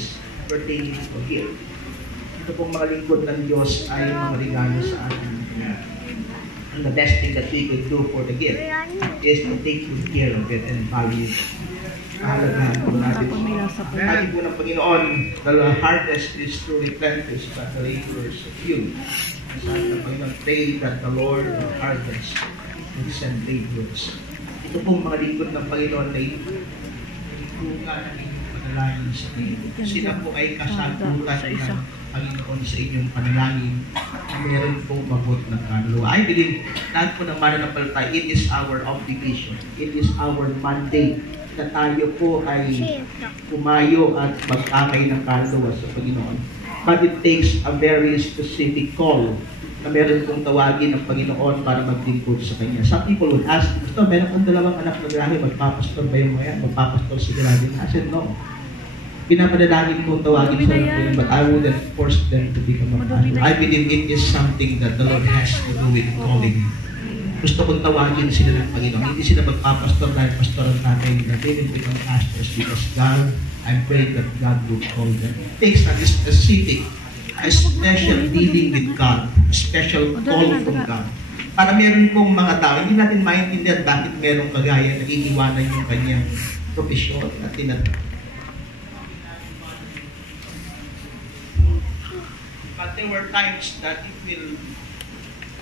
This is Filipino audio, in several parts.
things pertaining to gift. Ito pong mga lingkod ng Diyos ay mga regalo sa atin. And the best thing that we could do for the gift is to take good care of it and value it. Kahalagahan po natin. Sabi po ng Panginoon, the harvest is truly plenteous, but the laborers are few. Sabi ng Panginoon, pray that the Lord will harvest and send laborers. Ito pong mga lingkod ng Panginoon na itunga ng inyong panalangin sa inyo. Sila po ay kasagutan ng Panginoon sa inyong panalangin na meron pong mabuti ng kaluluwa. I believe, lahat po ng mananampalataya, it is our obligation. It is our mandate na tayo po ay pumayo at mag-akay ng kaluluwa sa Panginoon. But it takes a very specific call na meron pong tawagin ng Panginoon para maglingkod sa Kanya. Some people would ask, Pastor, meron kong dalawang anak na lalaki, magpapastor ba yung mga? Magpapastor si Gladys? I said, no. Pinapadalangin kong tawagin sa Panginoon, but I wouldn't force them to become a pastor. I believe it is something that the Lord has to do with calling. Gusto kong tawagin sila ng Panginoon. Hindi sila magpapastor dahil pastoran natin. They will become pastors because God, I pray that God will call them. It takes a specific, a special dealing with God, a special call from God. Para meron pong mga tao, hindi natin maintindihan bakit merong kagaya na iiwanan yung kanyang profesyon at But there were times that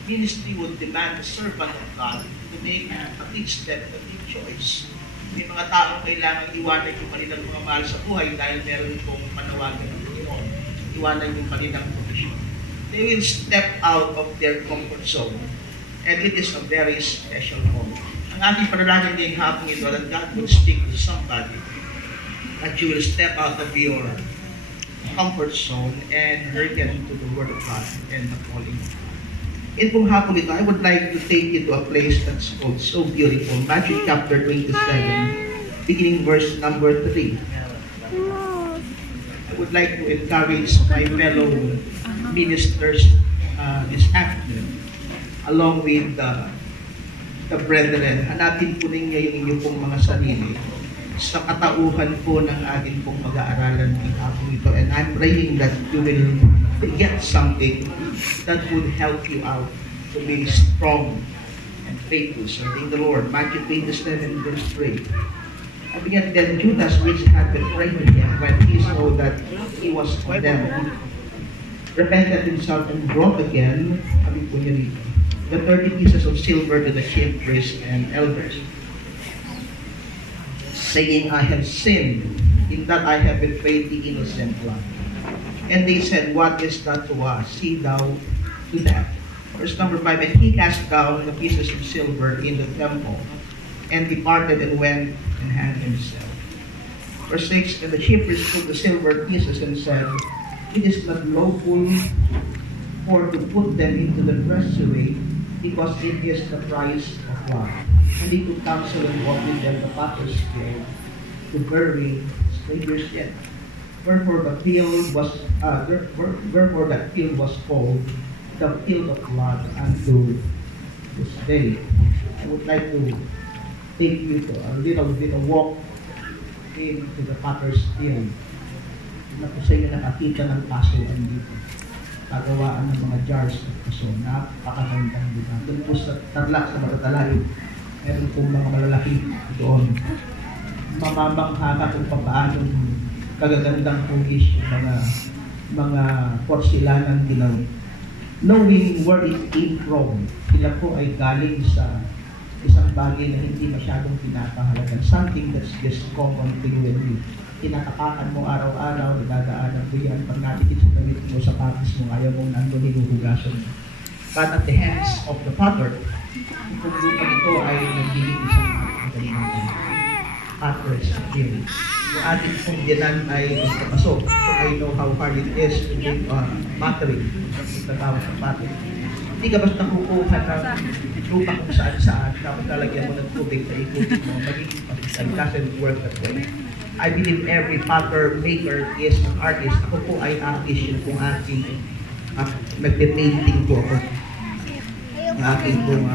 ministry would demand a servant of God to make at each step a deep choice. May mga taong kailangan iwanan yung kanilang mga mahal sa buhay dahil meron pong panawagan ng Panginoon. Iwanan yung kanilang profesyon. They will step out of their comfort zone. And it is a very special moment. Ang ating panalangin ngayong hapon ito that God will speak to somebody, that you will step out of your comfort zone and hearken to the Word of God and the calling of God. In pong hapon ito, I would like to take you to a place that's called so beautiful. Matthew chapter 27, beginning verse number 3. I would like to encourage my fellow ministers this afternoon, along with the brethren. Hanapin po ninyo yung inyong pong mga sarili sa katauhan po ng ating pong pag-aaralan ng hapon ito. And I'm praying that you will get something that would help you out to be strong and faithful. So thank the Lord. Matthew 27 verse 3. I began then Judas, which had betrayed him, when he saw that he was condemned, repented himself and brought again, the 30 pieces of silver to the chief priests and elders, saying, I have sinned in that I have betrayed the innocent one. And they said, what is that to us? See thou to that. Verse number 5, and he cast down the pieces of silver in the temple, and departed and went and hanged himself. Verse 6, and the chief priest took the silver pieces and said, it is not lawful for to put them into the treasury, because it is the price of God. And he took counsel and bought with them the potter's field to bury strangers yet. Wherefore that field was called the field of blood unto this day. I would like to take you to a little bit of walk into the potter's field. Na po sa inyo nakakita ng kasuan dito. Kagawaan ng mga jars of kaso. Napakagandang dito. Doon po sa Tarlac, sa Matatalay, meron pong mga malalaki doon. Mamamangha ka kung paano kagagandang hugis yung mga porcelanan dilaw. Knowing where it came from, sila po ay galing sa isang bagay na hindi masyadong pinapahalagan. Something that's just common to you and me. Tinatapakan mo araw-araw, nadadaanan mo yan, pag natikit sa damit mo, sa patis mo, ayaw mong nandun, hinuhugasan mo. But at the hands of the Father, itong lupang ito ay nagiging isang magandang potter's field. Yung ating pong dinan ay nagpapasok. So I know how hard it is to make pottery. Pagkatawag sa pottery. Hindi ka basta kukuha ng lupa kung saan-saan, tapos lalagyan mo ng tubig na ikutin mo, magiging pasisay. It doesn't work that way. I believe every potter maker is an artist. Ako po ay artist, yun kung aking nagpe-painting po ako. Ang aking pong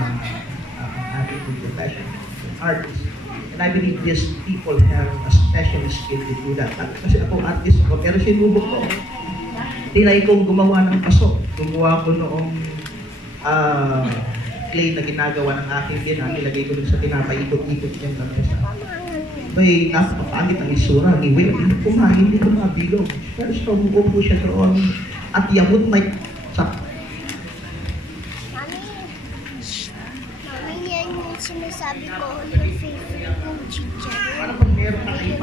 profession, artist. And I believe these people have a special skill to do that. Kasi ako artist ako, pero sinubok ko. Tinay kong gumawa ng paso. Gumawa ko noong clay na ginagawa ng aking ina. Nilagay ko dun sa pinapaikot-ikot niyang lamesa. May napakapangit ang isura ni Will. Hindi ko mabilog. Pero siya, umuupo siya doon. At yamot may sa... Mami, yan yung sinasabi ko, yung favorite kong chicha. Parang pag meron na kayo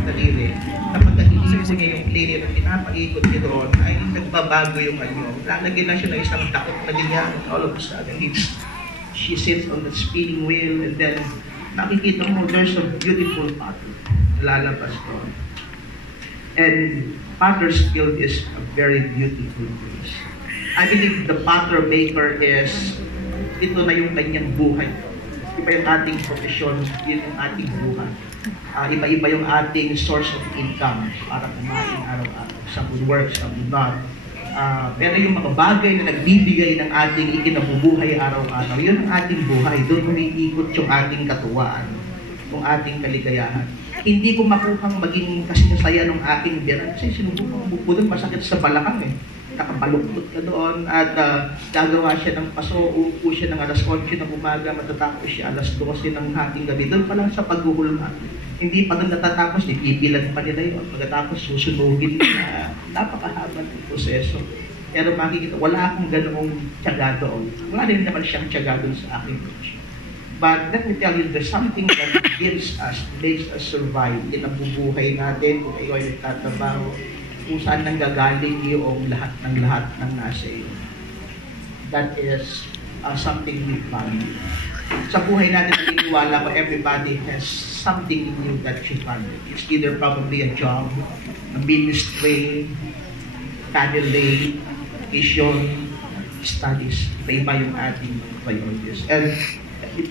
madaliri, kapag nag-iisip niya yung clay na pinapaikot niya doon, ay nagbabago yung ano. Lalagyan lang siya ng isang takot na ganyan. All of a sudden, she sits on the spinning wheel and then nakikita mo, there's a beautiful pattern lalabas doon. And potter's guild is a very beautiful place. I believe the potter maker is, ito na yung kanyang buhay. Iba yung ating profesyon, yun yung ating buhay. Iba-iba yung ating source of income para kumain araw-araw. Some would work, some would not. Pero yung mga bagay na nagbibigay ng ating ikinabubuhay araw-araw, yun ang ating buhay. Doon umiikot yung ating katuwaan, yung ating kaligayahan. Hindi ko makuhang maging kasaya ng aking biyanan kasi sinubukan ko doon, masakit sa balakang eh. Nakabaluktot ka doon at gagawa siya ng paso, uupo siya ng alas 8 ng umaga, matatapos siya alas 12 ng hating gabi. Doon pa lang sa paghuhulma. Hindi pa doon natatapos, ipibilan pa nila yun. Pagkatapos susunugin na napakahaba ng proseso. Pero makikita, wala akong ganoong tiyaga doon. Wala rin naman siyang tiyaga doon sa aking coach. But let me tell you, there's something that gives us, makes us survive in ang bubuhay natin kung kayo ay nagtatrabaho, kung saan nanggagaling yung lahat ng nasa iyo. That is something we value. Sa buhay natin, naniniwala ko, everybody has something in you that you value. It's either probably a job, a ministry, family, vision, studies. Iba yung ating priorities. And let me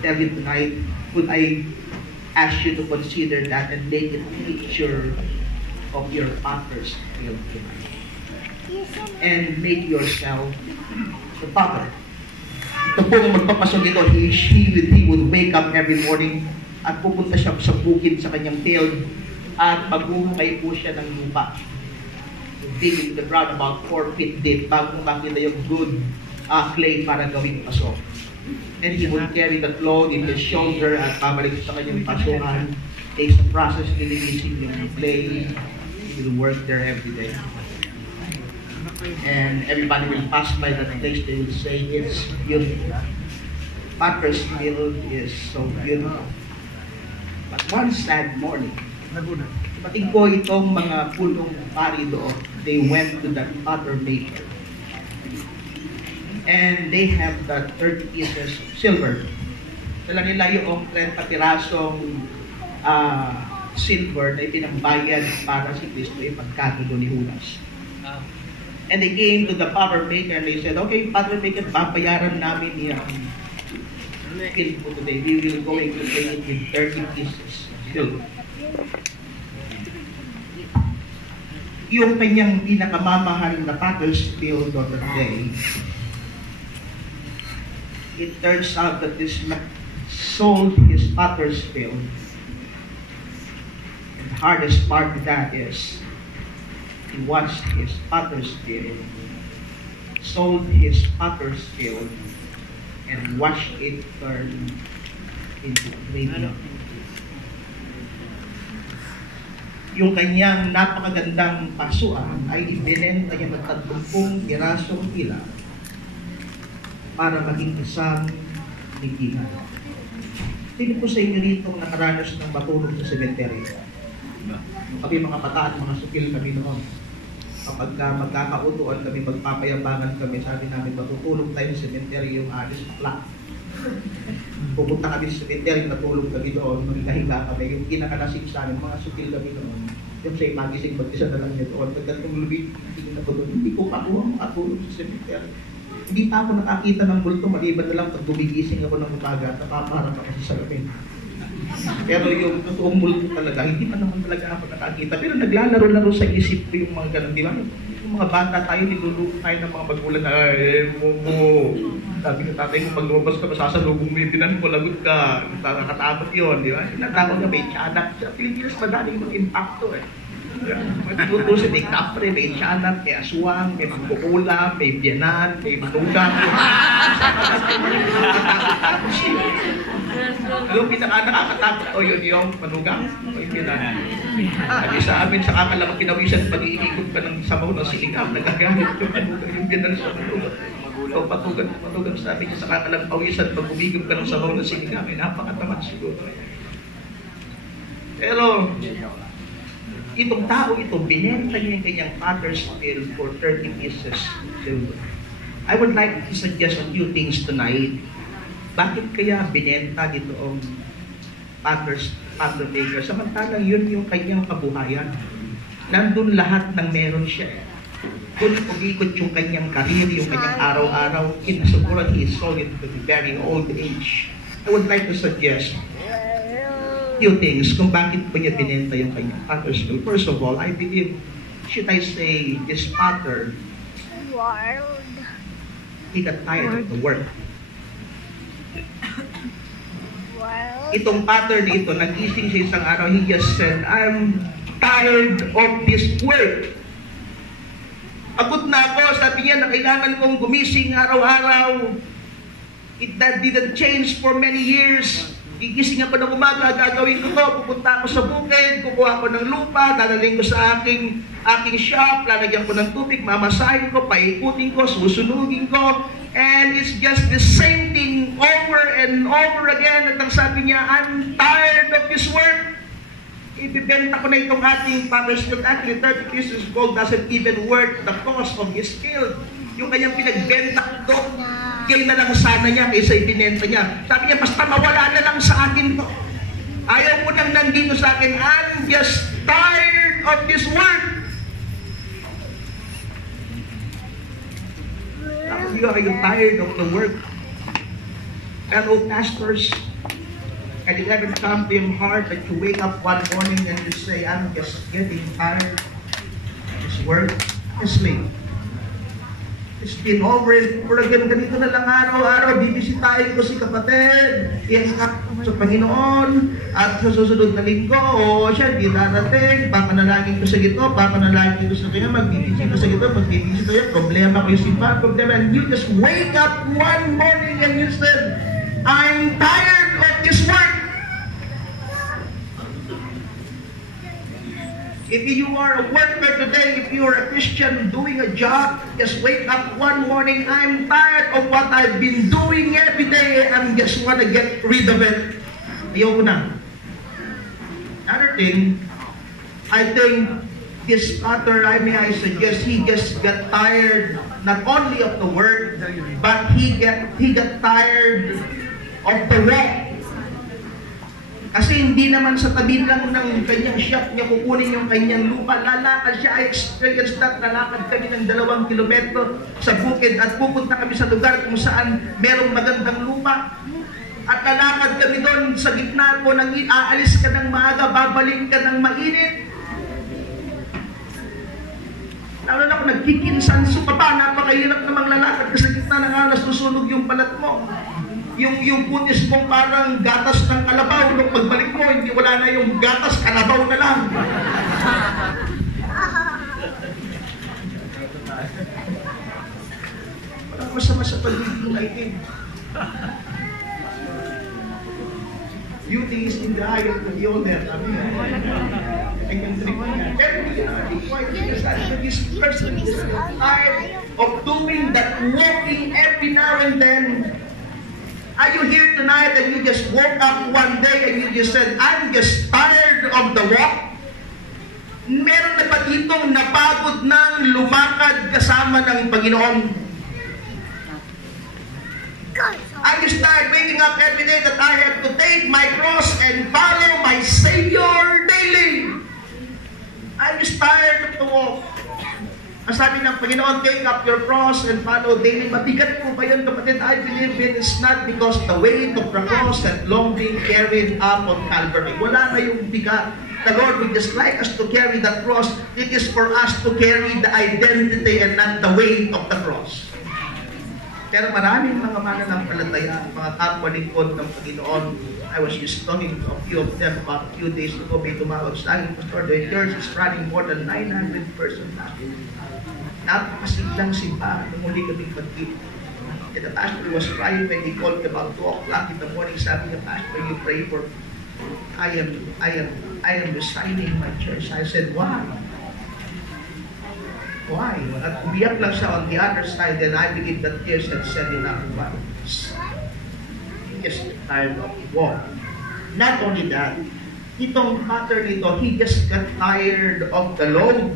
tell you tonight, could I ask you to consider that and make it a picture of your potter's field tonight? And make yourself the potter. Ito po kung magpapasok ito, he would wake up every morning at pupunta siya sa bukid sa kanyang field at maghuhukay po siya ng lupa. Dig into the ground about 4 feet deep bago makita yung good clay para gawing paso. And he would carry that load in his shoulder at pabalik sa kanyang pasuhan. Takes the process, nililisin yung clay. He will work there every day. And everybody will pass by that place, they will say, it's beautiful. Potter's field is so beautiful. But one sad morning, pating ko itong mga pulong pari doon, they went to that potter maker. And they have that 30 pieces of silver. Dala nila yung 30 pirasong silver na ipinambayad para si Kristo ay pagkatulo ni Judas. And they came to the potter maker and they said, okay, potter maker, babayaran namin yung field po today. We will go and pay it with 30 pieces of silver. Yung kanyang pinakamamahal na potter's field on that day, it turns out that this man sold his potter's field. And the hardest part of that is he washed his potter's field, sold his potter's field, and watched it turn into a graveyard. Yung kanyang napakagandang pasuan ay ibinenta niya ng 30 pirasong tila para maging isang likihan. Tingin po sa inyo rito nakaranas ng matulog sa sementeryo. Kami mga bata at mga sukil kami noon. Kapag magkakautuan kami, magpapayabangan kami, sabi namin matutulog tayo sa sementeryo yung alis plak. Pupunta kami sa sementeryo, natulog kami doon, magkahiga kami. Yung kinakalasing sa amin, mga sukil kami noon. Yung sa'yo magising, mag-isa na lang niya doon. Pagkatong lumit, hindi ko pakuha makatulog sa sementeryo. Hindi pa ako nakakita ng multo, maliban na lang pag gumigising ako ng umaga, napaparap ako sa salamin. Pero yung totoong multo talaga, hindi pa naman talaga ako nakakita. Pero naglalaro-laro sa isip ko yung mga ganun, di ba? Yung mga bata tayo, niluluto tayo ng mga magulang na, Sabi ng tatay ko, pag lumabas ka, masasalubong mo yung tinan mo, lagot ka, nakakatakot yun, di ba? Natakot niya, may tiyanak. Sa Pilipinas, madaling mag-impacto eh. Matutusin, may kapre, may tiyanak, may aswang, may mangkukulam, may biyanan, may manugang. Alam, nakakatakot o yun yung manugang o yung biyanan. At sa amin, sa kakalamang kinawisan, pag-iikot ka ng sabaw ng silikap, nagagamit yung manugang, yung biyanan sa manugang. So, patugan sa amin sa kakalang pawisan, pag umigop ka ng sabaw ng silikap, ay napakatamad siguro. Pero, itong tao ito, binenta niya yung kanyang father's will for 30 pieces silver. I would like to suggest a few things tonight. Bakit kaya binenta dito ang father maker? Samantalang yun yung kanyang kabuhayan. Nandun lahat ng meron siya. Kung pag-ikot yung kanyang karir, yung kanyang araw-araw, siguro he saw it to the very old age. I would like to suggest few things kung bakit po niya binenta yung kanyang father's will. First of all, I believe, should I say, this father, he got tired of the work. Itong father na ito, nagising siya isang araw, he just said, I'm tired of this work. Pagod na ako, sabi niya na kailangan kong gumising araw-araw. That didn't change for many years. Gigising ako ng umaga, gagawin ko to, pupunta ako sa bukid, kukuha ko ng lupa, dadaling ko sa aking shop, lalagyan ko ng tubig, mamasahin ko, paikutin ko, susunugin ko, and it's just the same thing over and over again. At ang sabi niya, I'm tired of this work. Ibibenta ko na itong ating father's field. Actually, 30 pieces of gold doesn't even worth the cost of his field. Yung kanyang pinagbenta ko, kaya na lang sana niya kaysa ibinenta niya. Sabi niya, basta mawala na lang sa akin to. Ayaw mo nang nandito sa akin. I'm just tired of this work. Are you tired of the work? Fellow pastors, and it ever come to your heart that you wake up one morning and you say, I'm just getting tired of this work. Honestly, it's been over and over again. Ganito na lang araw-araw, bibisitahin ko si kapatid, iangkat sa Panginoon, at sa susunod na linggo, siya, di darating, papanalangin ko sa gito, papanalangin ko sa kanya, magbibisi ko sa gito, magbibisi ko yan, problema ko yung simpan, problema, and you just wake up one morning and you said, I'm tired of this work. If you are a worker today, if you are a Christian doing a job, just wake up one morning, I'm tired of what I've been doing every day, and just want to get rid of it. Ayoko na. Another thing, I think this author, I suggest, he just got tired not only of the work, but he got tired of the walk. Kasi hindi naman sa tabi lang ng kanyang shop niya kukunin yung kanyang lupa. Lalakad siya. I experienced that. Lalakad kami ng 2 kilometro sa bukid at pupunta kami sa lugar kung saan merong magandang lupa. At lalakad kami doon sa gitna po ng aalis ka ng maaga, babalik ka ng mainit. Lalo na kung nagkikinsanso ka pa, napakahirap namang lalakad kasi sa gitna ng alas, susunog yung balat mo. Yung putis mong parang gatas ng kalabaw, nung pagbalik mo, hindi wala na yung gatas, kalabaw na lang. Walang masama sa pagiging lighting. Beauty is in the eye of the beholder. I can drink niya. Pero hindi na quite understand that this person is tired of doing that walking every now and then. Are you here tonight and you just woke up one day and you just said, I'm just tired of the walk? Meron na ba ditong napagod ng lumakad kasama ng Panginoon? I just started waking up every day that I have to take my cross and follow my Savior daily. I'm just tired of the walk. Ang sabi ng Panginoon, take up your cross and follow daily. Mabigat po ba yun, kapatid? I believe it is not because the weight of the cross had long been carried up on Calvary. Wala na yung bigat. The Lord would just like us to carry that cross. It is for us to carry the identity and not the weight of the cross. Pero maraming mga mananampalataya, mga kapwa-lingkod ng Panginoon, I was just talking to a few of them about a few days ago, may tumawag sa akin, Pastor, the church is running more than 900 persons now. Napakasiglang simbahan nung muli kaming pagkita. And the pastor was crying when he called about 2 o'clock in the morning, sabi niya, Pastor, you pray for I am resigning my church. I said, why? Why? At umiyak lang siya on the other side, and I believe that tears had said enough. But he just tired of the walk. Not only that, itong pattern nito, he just got tired of the load.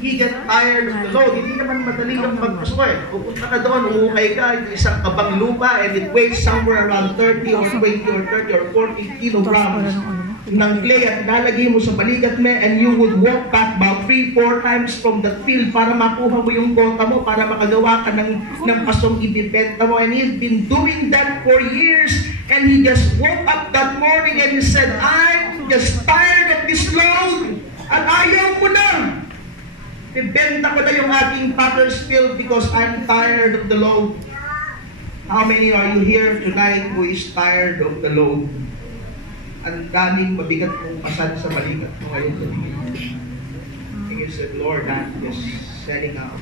He got tired of the load. Hindi naman madali yung magpasko eh. Pupunta ka doon, uhukay ka, isang kabang lupa, and it weighs somewhere around 30 or 20 or 30 or 40 kilograms ng clay at lalagay mo sa balikat mo, and you would walk back about 3-4 times from the field para makuha mo yung kota mo, para makagawa ka ng pasong ibibenta mo. And he's been doing that for years, and he just woke up that morning and he said, I'm just tired of this load at ayaw ko na. Ibenta ko na yung aking potter's field because I'm tired of the load. How many are you here tonight who is tired of the load? Ang daming mabigat mong pasan sa balikat mo ngayon. And you said, Lord, I'm just setting out.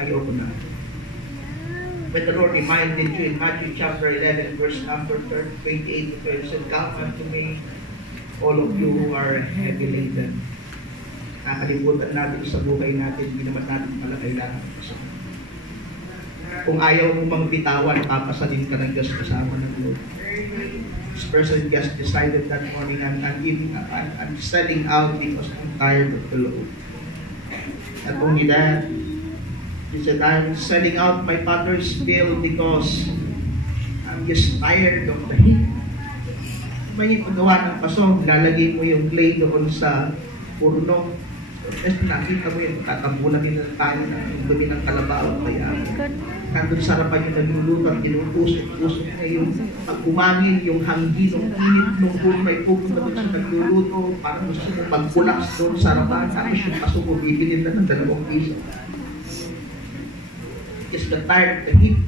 Ayaw ko na. But the Lord reminded you in Matthew chapter 11, verse number 28, he said, Come unto me, all of you who are heavy laden. Nakalimutan natin sa buhay natin, hindi naman natin pala kailangan. Kung ayaw mo mang bitawan, papasalin ka ng Diyos kasama ng Lord. This person just decided that morning, I'm selling out because I'm tired of the load. Not only that, he said, I'm selling out my potter's field because I'm just tired of the heat. May paggawa ng pasong, lalagay mo yung clay doon sa purno. Tapos nakita mo yung tatambunan nila tayo ng dumi ng kalabaw. Kaya nandun sa harapan yung nagluluto at ginupusok na yung pag-umangin, yung hanggi, yung init, nung kung may pupunta doon sa nagluluto, parang gusto mo mag-collapse doon sa harapan, tapos yung paso mo, bibilin na ng 2 piso. Just the tired of the heat.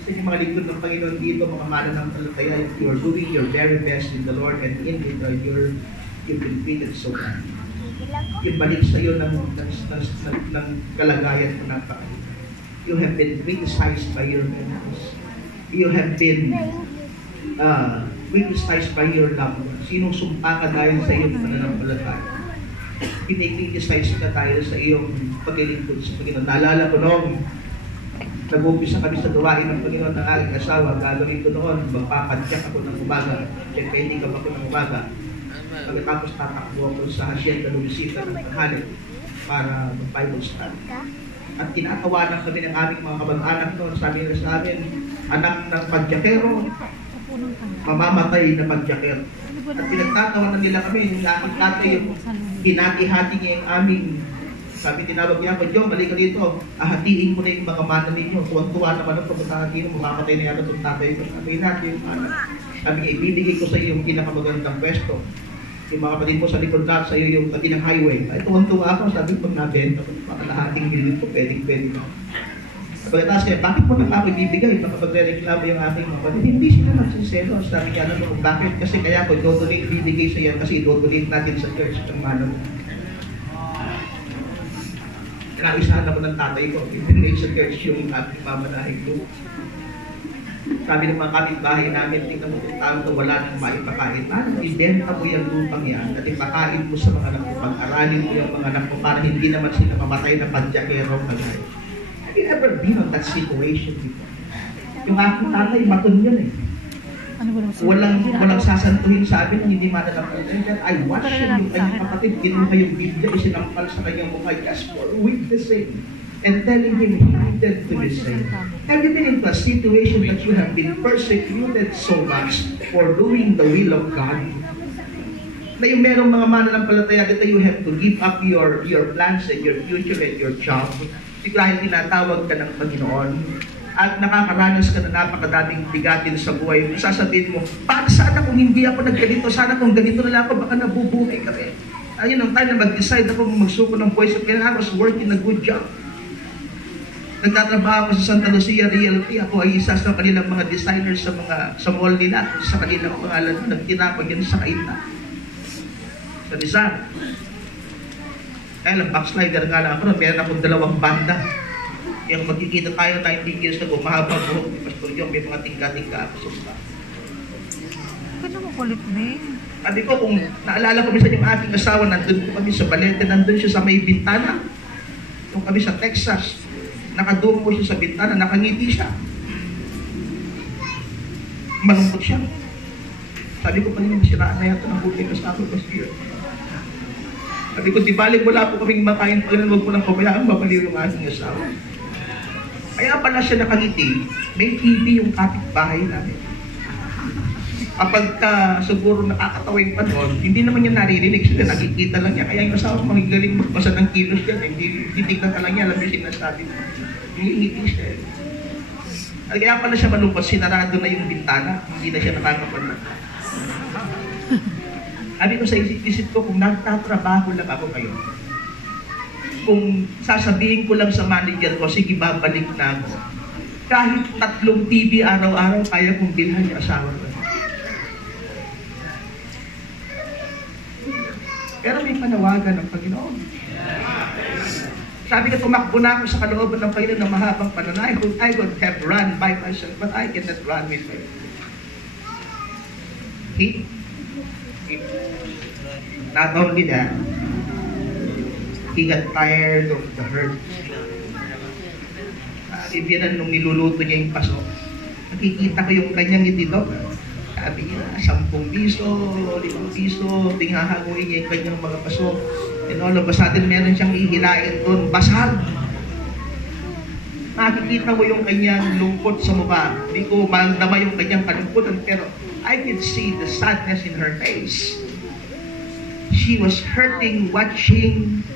Kasi yung mga lingkod ng Panginoon dito, mga mananampalataya, you're doing your very best in the Lord, and in it, you've been treated so bad. Yung balik sa iyo ng kalagayan mo na pa. You have been criticized by your mentors. You have been criticized by your loved ones. Sinusumpa ka dahil sa iyong pananampalataya. Pinikriticize ka dahil sa iyong paglilingkod sa Panginoon. Naalala ko noong nag-umpisa kami sa gawain ng Panginoon ng aking asawa. Gagawin ko noon, magpapadyak ako ng umaga. Check hindi ka ba ko ng umaga. Pagkatapos tatakbo ako sa hacienda ng bisita ng tanghali para mag-Bible study. At tinatawanan kami ng aming mga kamag-anak noon. Sabi nila sa amin, anak ng padyakero, mamamatay na padyakero. At pinagtatawanan nila kami, yung aking tatay, yung hinati-hati niya yung aming, sabi tinawag niya ako, Joe, mali ka dito, hatiin mo na yung mga mana ninyo. Tuwang-tuwa naman ang pagkakatiin mo, mamamatay na yata itong tatay ko. Sabi natin yung anak. Sabi niya, ibibigay ko sa iyo yung pinakamagandang pwesto. Yung mga kapatid mo sa likod na, sa iyo yung tabi ng highway. Ay, tuwang-tuwa ako, sabi ko, pag nabenta ko, makalahating bilhin ko, pwedeng-pwede na. Pagkatapos kaya, bakit mo na ako ibibigay? Makapagre-reklamo yung aking mga kapatid. Hindi sila nagsiselo. Sabi niya, ano, bakit? Kasi kaya ko, dodonate, bibigay sa yan, kasi dodonate natin sa church ng manong. Kinaisahan ako ng tatay ko, ibinigay sa church yung aking mamanahing ko. Sabi ng mga kapitbahay namin, tingnan mo kung tao na wala nang maipakain. Ano, ibenta mo yung lupang yan at ipakain mo sa mga anak mo, pag-aralin mo yung mga anak mo para hindi naman sila mamatay na padyakero kagaya. Have you ever been on that situation before? Yung aking tatay, matun yun eh. Walang sasantuhin sa amin, hindi mananampalataya. I watched him, yung kanyang kapatid, kinuha yung Biblia, isinampal sa kanyang mukha, just for witnessing and telling him he needed to be saved. Have you been into a situation that you have been persecuted so much for doing the will of God? Na yung merong mga mananampalataya dito, you have to give up your plans and your future and your job. Dahil tinatawag ka ng Panginoon at nakakaranas ka na napakadaming bigatin sa buhay. Sasabihin mo, para sana kung hindi ako nagganito, sana kung ganito na lang ako, baka nabubuhay ka rin. Ayun ang time na mag-decide ako magsuko ng voice of God. I was working a good job. Nagtatrabaho ako sa Santa Lucia Realty. Ako ay isa sa kanilang mga designers sa mall nila. Sa kanilang pangalan, nagtinapag yan sa Kaita. Sa Rizal. Kaya lang, backslider nga lang ako. Meron akong 2 banda. Yung magkikita tayo 19 years ago, mahabang buhok ni Pastor Yung, may mga tingka-tingka ako sa mga. Ano mo kulit, Bing? Sabi ko, kung naalala ko minsan yung aking asawa, nandun po kami sa Balete, nandun siya sa may bintana. Kung kami sa Texas, nakadungo siya sa bintana, nakangiti siya. Malungkot siya. Sabi ko, panin masiraan na yata ng buhay kasama ko siya. Sabi ko, di balik, wala po kaming makain, Panginoon, wag mo lang pabayaan, babaliw yung aking asawa. Kaya pala siya nakangiti, may TV yung kapitbahay namin. Kapag siguro nakakatawa yung panahon, hindi naman niya naririnig, sila nakikita lang niya. Kaya yung asawa magigaling magbasa ng kilos yan, hindi titignan ka lang niya, alam yung sinasabi mo. Ngingiti siya. At kaya pala siya malungkot, sinarado na yung bintana, hindi na siya nakakapanood. Sabi ko sa isip ko, kung nagtatrabaho lang ako kayo, kung sasabihin ko lang sa manager ko, sige babalik na ako. Kahit 3 TV araw-araw, kaya kong bilhan yung asawa ko. Pero may panawagan ng Panginoon. Sabi ko, tumakbo na ako sa kalooban ng Panginoon na mahabang pananay. I would have run by myself, but I cannot run with my feet. Not only that, he got tired of the hurt. Ibiran nung niluluto niya yung paso, nakikita ko yung kanyang itidok. Sabi niya, 10 piso, 5 piso, tinghahanguin niya yung kanyang mga paso. And all of a sudden, meron siyang ihilain doon, basag. Nakikita mo yung kanyang lungkot sa mukha. Hindi ko mandama yung kanyang kalungkutan, pero I could see the sadness in her face. She was hurting watching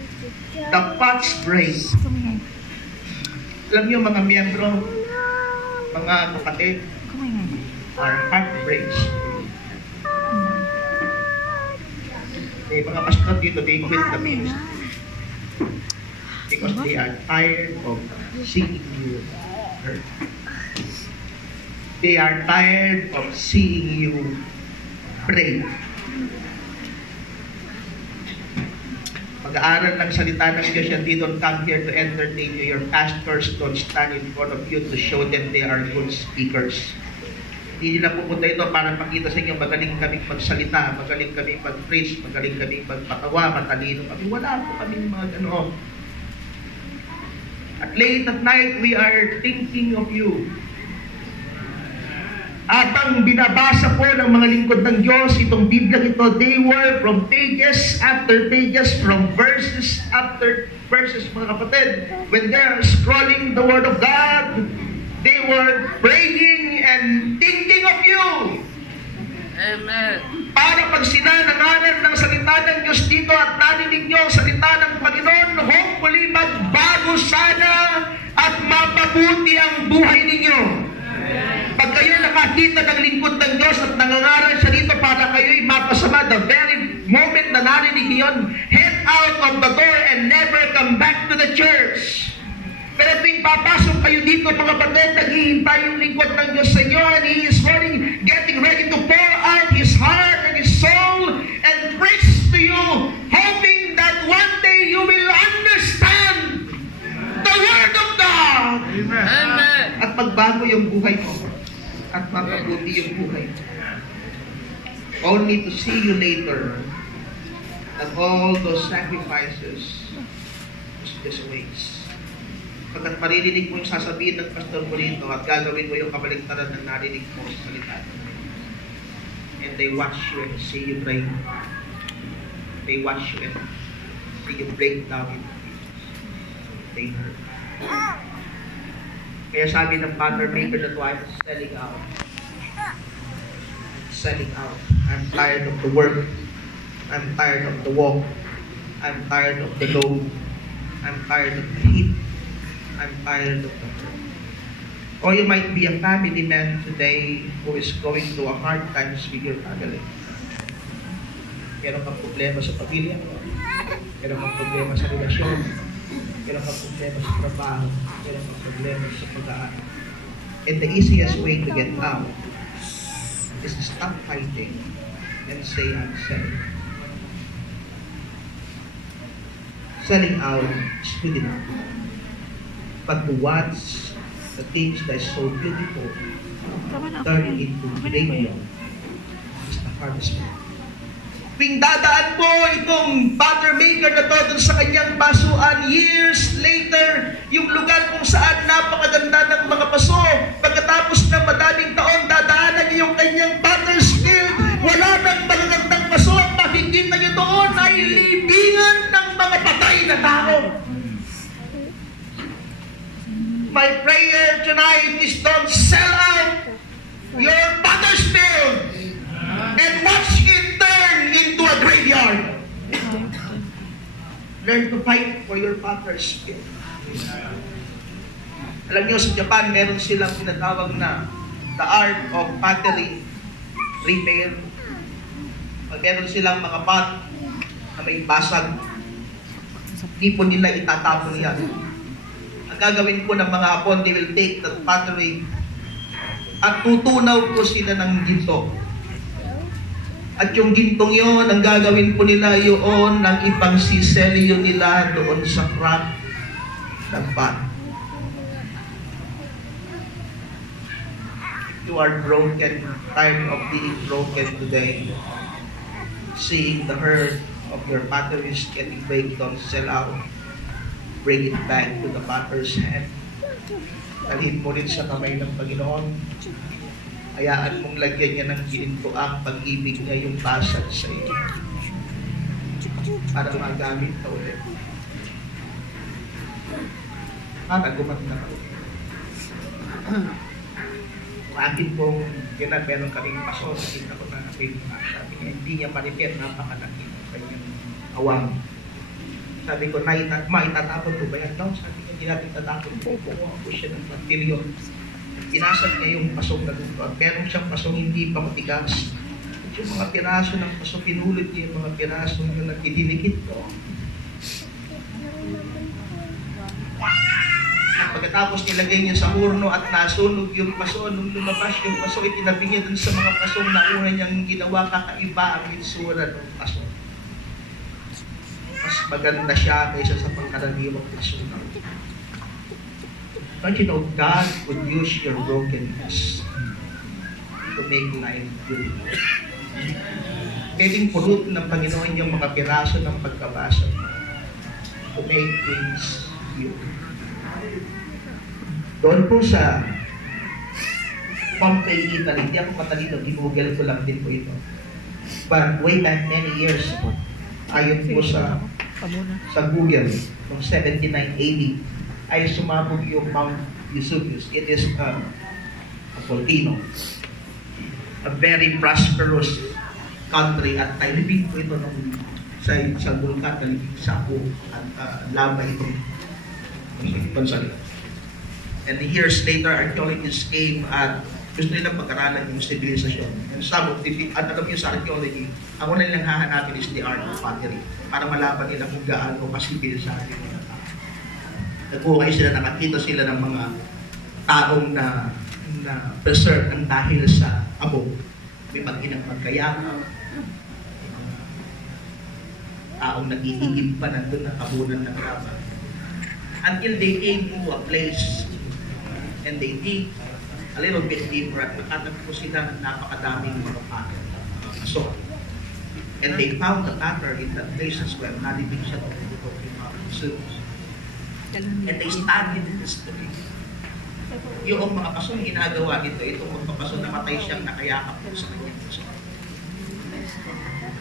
the pots break. Alam niyo mga miyembro, mga kapatid, our heart breaks. May mga pastor dito, they quit the ministry because they are tired of seeing you hurt. They are tired of seeing you pray. Pag-aaral ng salita ng Diyos, and they don't come here to entertain you. Your pastors don't stand in front of you to show them they are good speakers. Hindi nila pupunta ito para pakita sa inyo, magaling kaming magsalita, magaling kaming mag-preach, magaling kaming magpatawa, matalino kami. Wala po kaming mga ganoon. At late at night, we are thinking of you. At ang binabasa po ng mga lingkod ng Diyos, itong Biblia ito, they were from pages after pages, from verses after verses, mga kapatid. When they are scrolling the Word of God, they were praying and thinking of you. Amen. Para pag sila nangaral ng salita ng Diyos dito at narinig nyo ang salita ng Panginoon, hopefully magbago sana at mapabuti ang buhay ninyo. Pag kayo nakakita ng lingkod ng Diyos at nangangaral siya dito para kayo'y mapasama, the very moment na narinig yun, head out of the door and never come back to the church. Pero tuwing papasok kayo dito, mga kapatid, naghihintay yung lingkod ng Diyos sa inyo, and He is getting ready to pour out His heart and His soul and preach to you, hoping that one day you will understand the Word of God. Amen. At magbago yung buhay mo. At mapabuti yung buhay mo. Only to see you later that all those sacrifices was just a waste. Pagkat maririnig mo yung sasabihin ng pastor mo rito at gagawin mo yung kabaligtaran ng narinig mo sa salita. And they watch you and see you pray. They watch you and see you break down in they hurt. Kaya sabi ng Father Maker that I was selling out. Selling out. I'm tired of the work. I'm tired of the walk. I'm tired of the load. I'm tired of the heat. I'm tired of the hurt. Or you might be a family man today who is going through a hard times with your family. Meron kang problema sa pamilya. Meron kang problema sa relasyon. Meron kang problema sa trabaho. meron kang problema sa pag-aaral. And the easiest way to get out is to stop fighting and say, I'm selling. Selling out is good enough. But to watch the things that is so beautiful turn into graveyard is the hardest part. Tuwing dadaan po itong butter maker na to dun sa kanyang basuan, years later, yung lugar kung saan napakaganda ng mga paso, pagkatapos ng madaming taon, dadaanan niyo yung kanyang butter still, wala nang magagandang paso, ang makikita niyo doon ay libingan ng mga patay na tao. My prayer tonight is don't sell out your butter still and watch it turn into a graveyard. Learn to fight for your father's will. Alam niyo, sa Japan, meron silang tinatawag na the art of pottery repair. Pag meron silang mga pot na may basag, hindi po nila itatapon yan. Ang gagawin po ng mga Hapon, they will take the pottery at tutunaw po sila ng ginto. At yung gintong yun, ang gagawin po nila yun, ang ipang-siselyo nila doon sa crack ng pot. You are broken, tired of being broken today. Seeing the hurt of your batteries getting breakdown, sell out. Bring it back to the potter's hand. Dalhin mo rin sa kamay ng Panginoon. Hayaan mong lagyan niya ng ginto ang pag-ibig niya yung basag sa iyo para magamit na ulit. Para gumanda na ulit. Akin pong meron kaming paso, nakita ko na sabi niya, hindi niya manipir, napakalaki ng kanyang awang. Sabi ko, maitatapon ko ba yan? No, sabi niya, hindi natin tatapon po. Kumuha po siya ng martilyo. Pinasag niya yung pasong na dito. At meron siyang pasong hindi pa matigas. At yung mga piraso ng paso, pinulot niya yung mga piraso yung nagdidinikit ko. At pagkatapos nilagay niya sa urno at nasunog yung paso, nung lumabas yung paso, itinabi niya dun sa mga pasong na una niyang ginawa, kakaiba ang itsura ng paso. Mas maganda siya kaysa sa pangkaraniwang paso. Don't you know God would use your brokenness to make life beautiful? Pwedeng pulot ng Panginoon yung mga piraso ng pagkabasa to make things beautiful. Doon po sa Pompeii, Italy, hindi ako matalino, ginugel ko lang din po ito. But way back many years ago, ayon po sa Google, noong 79 AD, ay sumabog yung Mount Vesuvius. It is a volcano. A very prosperous country at talibig po ito nung sa vulkan, talibig sa ako at lava itong bansa. And years later, archaeologists came at gusto nilang pag-aralan yung civilization. And some of the, at alam niyo sa archaeology, ang una nilang hahanapin is the art of pottery para malaman nila kung gaano kasibil sa ating mga tao. Nagbuhay sila, nakakita sila ng mga taong na preserve ng dahil sa abo. May mag-inang magkayakap, taong nagihigib pa nandun na kabunan ng graba. Until they came to a place and they dig a little bit deeper at nakatagpo sila ng napakadaming mga paso. And they found the pattern in that place as well. Nalibig siya doon yung mga Vesuvius. And they studied the history. Yung mga pasong ginagawa nito, itong magpapaso na matay siyang nakayakap po sa kanyang paso.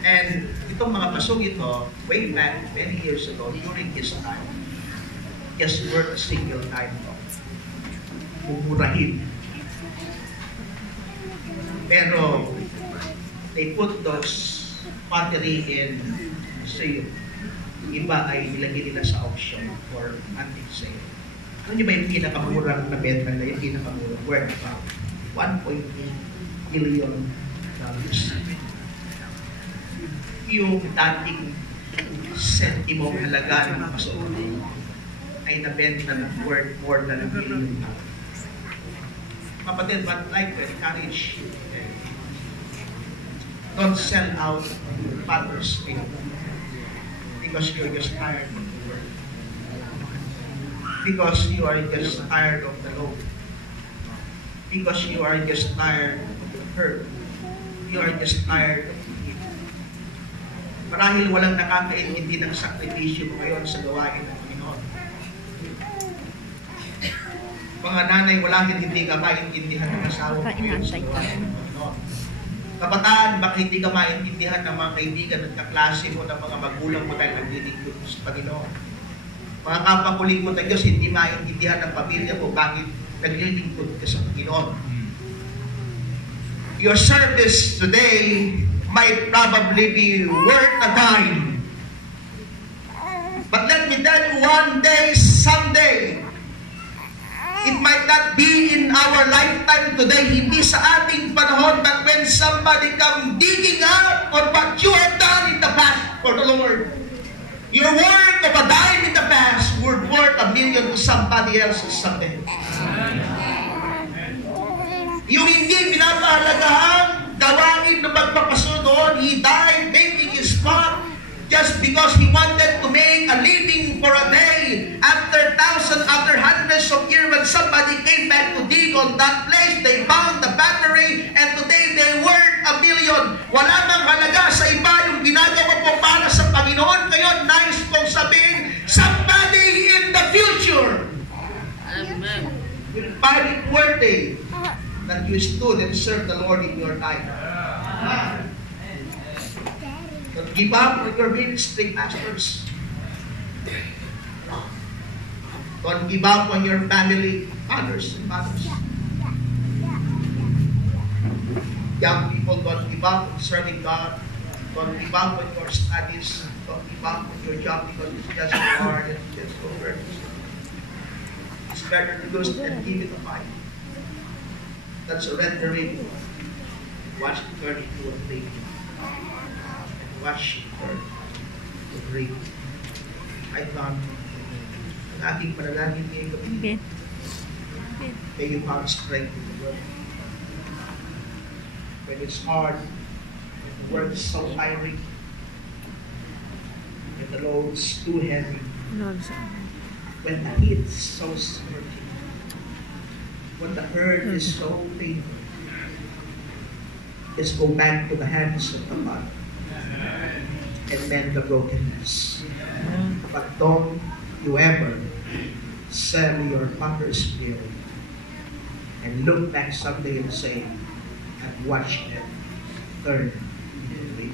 And itong mga pasong ito, way back many years ago, during his time, just worked a single time of mumurahin. Pero they put those pottery in sale. Iba ay nilagay nila sa auction for antique sale. Ano niyo ba yung pinakamurang na benta na yung pinakamurang? Worth about $1.8 billion. Yung dating sentimong halaga ng paso ay nabenta ng worth more than $1 million. Kapatid, but like to encourage you, okay? Don't sell out your father's will because you're just tired of the work. Because you are just tired of the load. Because you are just tired of the hurt. You are just tired of the pain. Marahil walang nakakaintindi ng sakripisyo mo ngayon sa gawain ng Panginoon. Mga nanay, walahil hindi ka maintindihan ng asawa mo ngayon sa gawain ng Panginoon. Kabataan, baka hindi ka maintindihan ng mga kaibigan at kaklase mo, ng mga magulang mo dahil naglilingkod mo sa Panginoon. Mga kapakulingkod ng Diyos, hindi maintindihan ng pamilya mo bakit naglilingkod ka sa Panginoon. Your service today might probably be worth a dime. But let me tell you, one day, someday, it might not be in our lifetime today, hindi sa ating panahon, but when somebody come digging up on what you have done in the past for the Lord, your work of a dime in the past would worth $1 million to somebody else someday. Yung hindi pinapahalagahan gawain ng magpapasunod, he died making his farm just because he wanted to make a living for a day. After hundreds of years, when somebody came back to dig on that place, they found the battery, and today they worth $1 million. Wala mang halaga sa iba yung ginagawa po para sa Panginoon. Ngayon, nice kong sabihin, somebody in the future will find it worthy that you stood and served the Lord in your time. Don't give up on your ministry, pastors. Don't give up on your family, fathers and mothers. Young people, don't give up on serving God. Don't give up on your studies. Don't give up on your job because it's just so hard and it's just so burdensome. It's better to lose than give it a fight. That's surrendering. Watch it turn into a thing. And watch it turn to a ring. I thought, ang aking panalangin ngayong gabi, may you found strength in the work. When it's hard, when the work is so tiring, when the load is too heavy, when the heat is so scorching, when the hurt is so painful, just go back to the hands of the Father and mend the brokenness. But don't you ever sell your Father's will and look back someday and say, I've watched them turn into